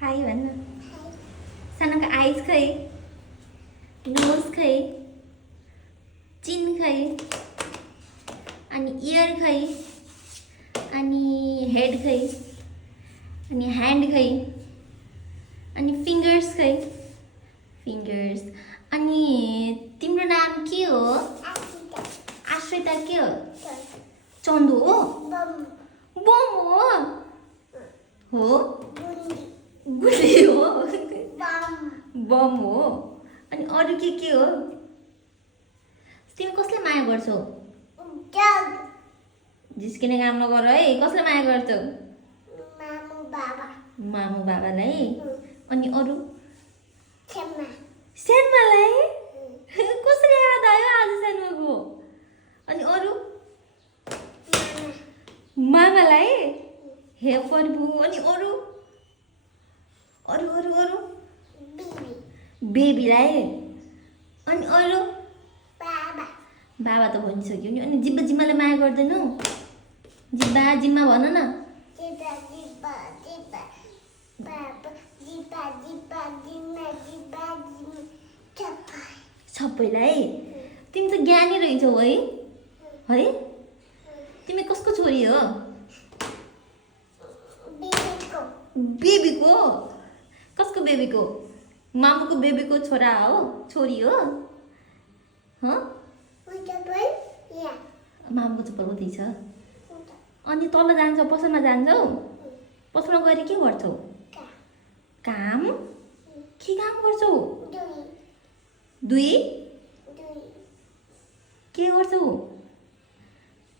high भन्न सानोको आइज खै नोज खै चिन खै अनि इयर खै अनि हेड खै अनि ह्यान्ड खै अनि फिङ्गर्स खै फिङ्गर्स अनि तिम्रो नाम के हो आश्रिता के हो चन्दु हो बम हो गुली हो बम हो अनि अरू के हो तिमी कसले माया गर्छौ जिस्किने काम नगर है कसले माया गर्छौ मामु बाबालाई अनि अरू सेन्मालाई कसरी याद आयो आज सेन्माको अनि अरू मामालाई हे प्रभु अनि अरू अरू अरू अरू बेबीलाई अनि अरू बाबा त भनिसक्यो नि अनि जिब्बा जिम्माले माया गर्दैनौ जिब्बा जिम्मा भन न सबैलाई तिमी त ज्ञानी रहेछौ है है तिमी कसको छोरी हो बेबीको कसको बेबीको मामुको बेबीको छोरा हो छोरी हो मामुको चप्पल उतै छ अनि तल जान्छौ पसलमा जान्छौ पसलमा गएर के गर्छौ काम के काम गर्छौ दुई के गर्छौ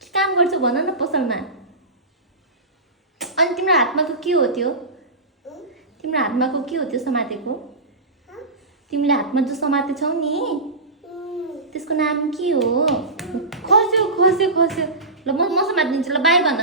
के काम गर्छौ भन न पसलमा अनि तिम्रो हातमा के हो त्यो तिम्रो हातमा के हो त्यो समातेको तिमीले हातमा जो समातेछौ नि त्यसको नाम के हो खस्यो खस्यो खस्यो ल म समातिदिन्छु ल बाई भन